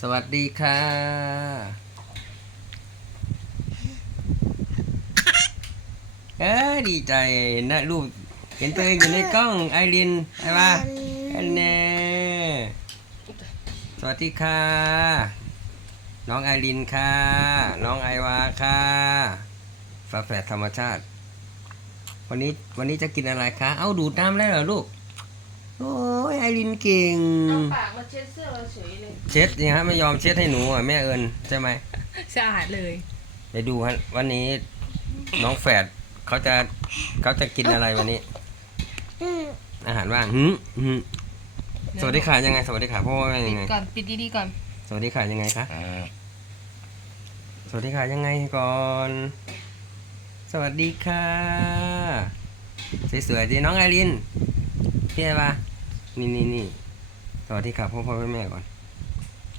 สวัสดีค่ะ เออดีใจนะรูปเห็นตัวเองอยู่ในกล้องไอรินใช่ปะอันเน่สวัสดีค่ะ น้องไอรินค่ะ น้องไอวาค่ะฝาแฝดธรรมชาติ วันนี้วันนี้จะกินอะไรคะ เอาดูดน้ำแล้วเหรอลูก โอ้ยไอรินเก่ง เอาปากมาเช็ดเสื้อเราเฉยเลยเช็ดนี่ฮะไม่ยอมเช็ดให้หนูอะแม่เอิญใช่ไหมสะอาดเลยไปดูฮะวันนี้น้องแฝดเขาจะเขาจะกินอะไรวันนี้ อาหารว่างหืมหืมสวัสดีค่ะยังไง สวัสดีค่ะพ่อว่าปิยังดไง ก่อนปิดดีๆก่อน สวัสดีค่ะยังไงคะสวัสดีค่ะยังไงก่อน สวัสดีค่ะสวยๆดีน้องไอริน พี่อะไรปะนี่นี่นี่สวัสดีค่ะพ่อพ่อแม่แม่ก่อน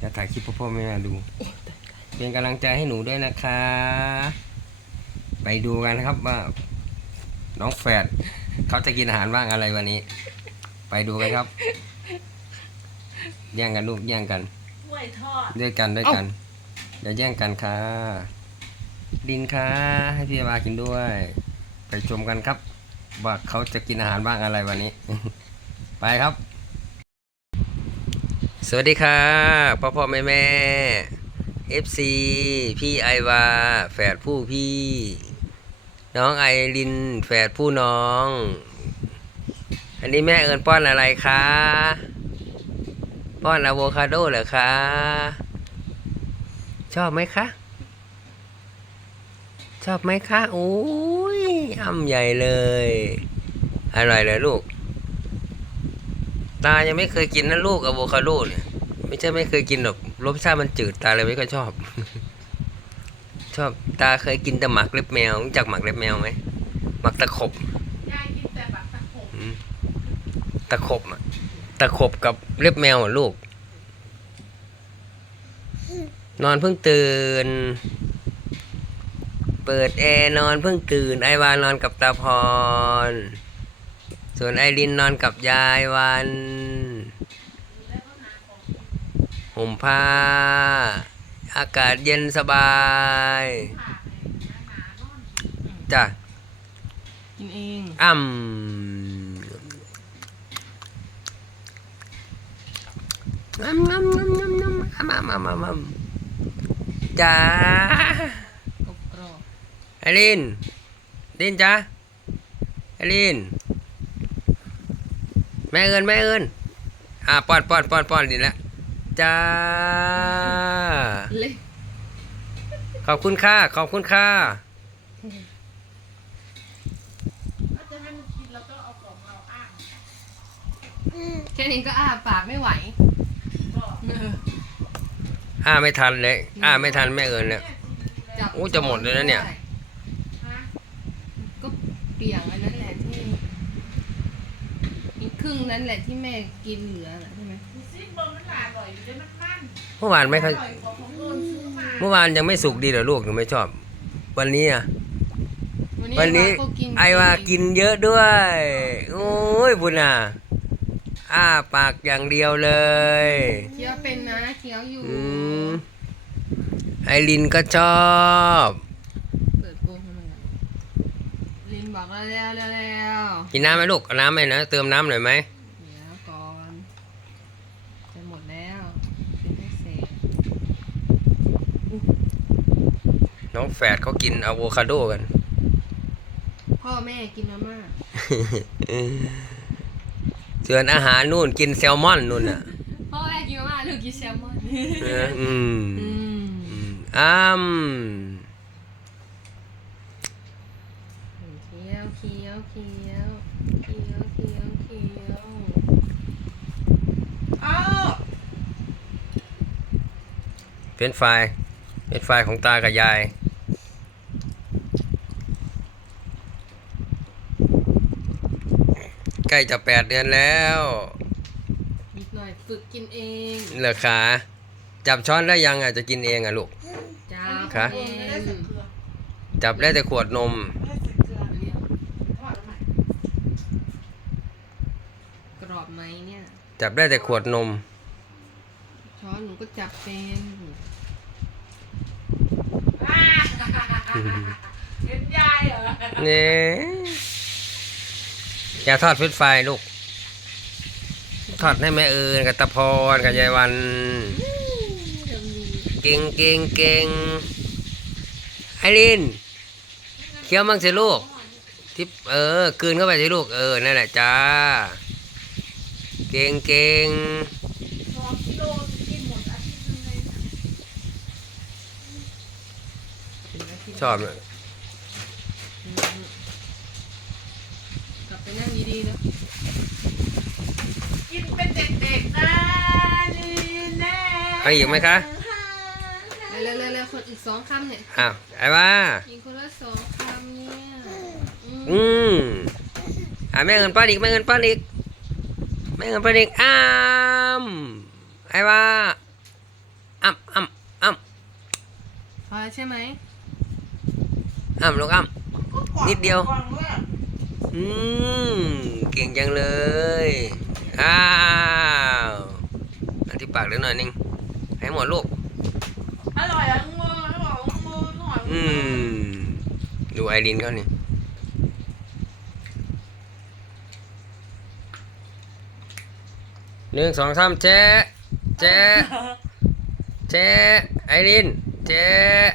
จะถ่ายคลิปพ่อพ่อแม่แม่ดู เป็นกำลังใจให้หนูด้วยนะคะ ไปดูกันนะครับว่า น้องแฝดเขาจะกินอาหารบ้างอะไรวันนี้ ไปดูกันครับ แย่งกันลูกแย่งกันกล้วยทอดด้วยกันด้วยกันอย่าแย่งกันค่ะ ดินค่ะให้พี่วากินด้วย ไปชมกันครับ ว่าเขาจะกินอาหารบ้างอะไรวันนี้ ไปครับ สวัสดีค่ะพ่อพ่อแม่แม่ FC พี่ไอวา แฝดผู้พี่ น้องไอริน แฝดผู้น้อง อันนี้แม่เอิญป้อนอะไรคะป้อนอะโวคาโดเหรอคะ ชอบไหมคะ ชอบไหมคะโอ้ยอ้ำใหญ่เลย อร่อยเลยลูก ตายังไม่เคยกินนะลูกอะโวคาโดเนี่ยไม่ใช่ไม่เคยกินหรอกรสชาติมันจืดตาเลยไม่ค่อยชอบ ชอบตาเคยกินแต่หมักเล็บแมวรู้จักหมักเล็บแมวไหมหมักตะขบยายกินแต่บักตะขบอืมตะขบอะตะขบกับเล็บแมวอะลูก นอนเพิ่งตื่น เปิดแอร์นอนเพิ่งตื่นไอวานนอนกับตาพร ส่วนไอรินนอนกับยายวันห่มผ้า อากาศเย็นสบายจ้ะกินเองอ่ำงำงำงำงำงำอ่ำอ่ำอ่ำอ่ำอ่ำจ้ากรอบกรอบ ไอรินดินจ้าไอรินแม่เอินแม่เอินอ่าป้อนป้อนป้อนป้อนดินละจ้าเล็กขอบคุณค่ะขอบคุณค่ะถ้าจะให้มันกินแล้วก็เอาของเราอ้างแค่นี้ก็อ้าปากไม่ไหวเอออ้าไม่ทันเลยอ้าไม่ทันแม่เอินเนี่ยจับโอ้จะหมดเลยนะเนี่ยก็เปียกอันนั้นแหละที่อีกครึ่งนั้นแหละที่แม่กินเหลือน่ะใช่ไหมซีดบนมันหลาอร่อยอยู่ด้วยมันมันเมื่อวานไม่อค่อยร่อยกว่าของโดนซื้อมาเมื่อวานยังไม่สุกดีเหรอลูกหนูไม่ชอบ วันนี้อะ วันนี้ก็กินไอว่ากินเยอะด้วย โอ้ยบุญอะอ้าปากอย่างเดียวเลยเคี้ยวเป็นนะเคี้ยวอยู่อืมไอรินก็ชอบ เปิดโปงให้มันหน่อย ลินบอกแล้วแล้วแล้วแล้วกินน้ำไหมลูกเอาน้ำไหมนะเติมน้ำหน่อยไหมเดี๋ยวก่อนจะหมดแล้วเป็นให้เสร็จน้องแฝดเขากินอะโวคาโดกัน พ่อแม่กินมาม่าส่วนอาหารนู่นกินแซลมอนนู่นอะพ่อแม่กินมาม่าลูกกินแซลมอนเอออืมอืม อืมอ้ำ เคี้ยวเคี้ยวเคี้ยวเคี้ยวเคี้ยวเคี้ยวอ้าวเป็นไฟรายเป็นไฟรายของตากับยายใกล้จะแปดเดือนแล้วนิดหน่อยฝึกกินเองเหลือขาจับช้อนได้ยังอะจะกินเองอะลูก จ้าค่ะ เอไม่ได้งใส่เกลือจับได้แต่ขวดนม ไม่ได้ใส่เกลือทอดแล้วไหม ก รอบไหมเนี่ย จับได้แต่ขวดนมชช้อนหนูก็จับเป็นอ่าเห็นยายเหรอเนี่ยอย่าทอดฟิตไฟรายลูก ทอดให้แม่เอิญกับตะพรกับยายวันเดี๋ยวมีเก่งเก่งเก่งไอรินเคี้ยวมั่งสิลูก ทิปเออกลืนเข้าไปสิลูก เออ นั่นแหละจ้า เก่งเก่งสองกิโลกินหมดอาทิตย์หนึงเลยนะถึงนาทีชอบเลยอืมกลับไปนั่งดีๆนะกินเป็นเด็กๆนะนี่แน่เอาอีกไหมคะเร็วๆๆๆคนอีกสองคำเนี่ยอ้าวไอ้ว่าอีกคนละสองคำเนี่ยอืมอืมอ่าแม่เงินป้อนอีกแม่เงินป้อนอีก แม่เงินป้อนอีกอ้ามไอ้ว่าอ้ำอ้ำอ้ำพอแล้วใช่ไหมอ้ำลูกอ้ำนิดเดียวก่อนว่าอืม เก่งจังเลย อ้าวอันที่ปากเล็กหน่อยนึง ให้หมดลูก อร่อยอะงูอร่อยงูอร่อยอืม ดูไอรินเขานี่ หนึ่งสองสามแจ๊ะแจ๊ะแจ๊ะไอรินแจ๊ะ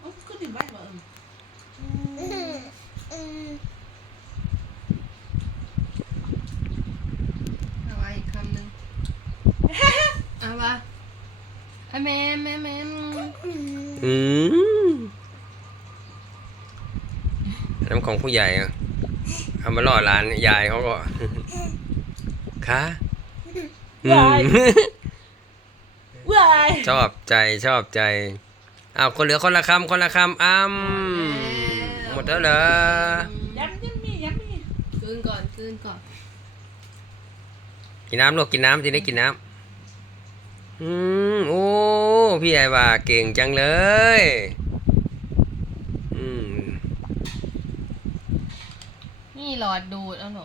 โอ้ก็ดื่มไว้เหรอเอาไว้อีกคำหนึ่งเอาวะแม่แม่แม่อืมน้ำของผู้ใหญ่อะ เอามาล่อร้านยายเขาก็ค่ะอืม ว้ายชอบใจชอบใจอ้าวคนเหลือคนละคำคนละคำอ้ำหมดแล้วเหรอย้ำย้ำมีย้ำมีกลืนก่อนกลืนก่อนกินน้ำลูกกินน้ำทีนี้กินน้ำอืมโอ้พี่ไอว่าเก่งจังเลยอืม นี่ หลอดดูดเอาหนู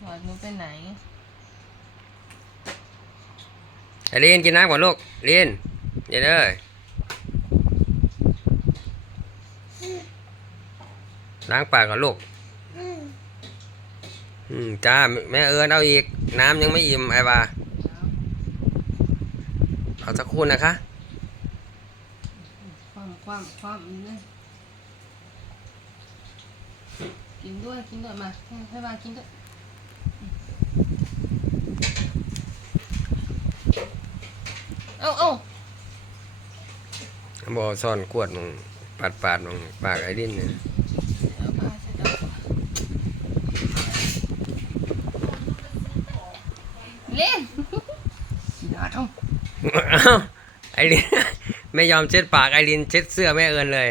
หลอดหนูไปไหนไอเรียนกินน้ำก่อนลูกเรียนเดี๋ยวเลยล้างปากก่อนลูกอืมจ้าแม่เอิญเอาอีก น้ำยังไม่อิ่มไอว่าเอาสักครู่นะคะความความความนี่ กินด้วยกินด้วยมาให้ให้วางกินด้วยเอาเอาบอซ่อนขวดมึงปาดปาดมึงปากไอ้ดินเนี่ยเอามาใส่เอาเล่นอย่าทำอ้าวไอ้ลินไม่ยอมเช็ดปากไอ้ลินเช็ดเสื้อแม่เอิญเลย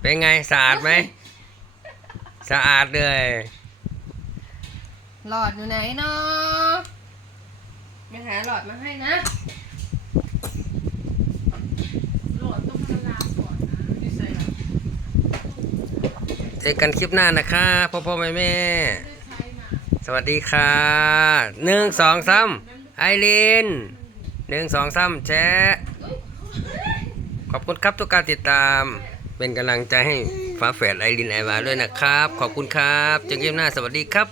เป็นไงสะอาดไหม สะอาดเลยหลอดอยู่ไหนเนาะไปหาหลอดมาให้นะ โหลดต้องมาลาก่อนนะไม่ใส่ละเจอกันคลิปหน้านะคะพ่อพ่อแม่แม่ไม่ใช้มา สวัสดีค่ะหนึ่งสองสามไอลินหนึ่งสองสามแชร์ขอบคุณครับทุกการติดตาม เป็นกำลังใจให้ฟ้าแฝดไอรินไอวาด้วยนะครับ ขอบคุณครับเจอกันคลิปหน้าสวัสดีครับ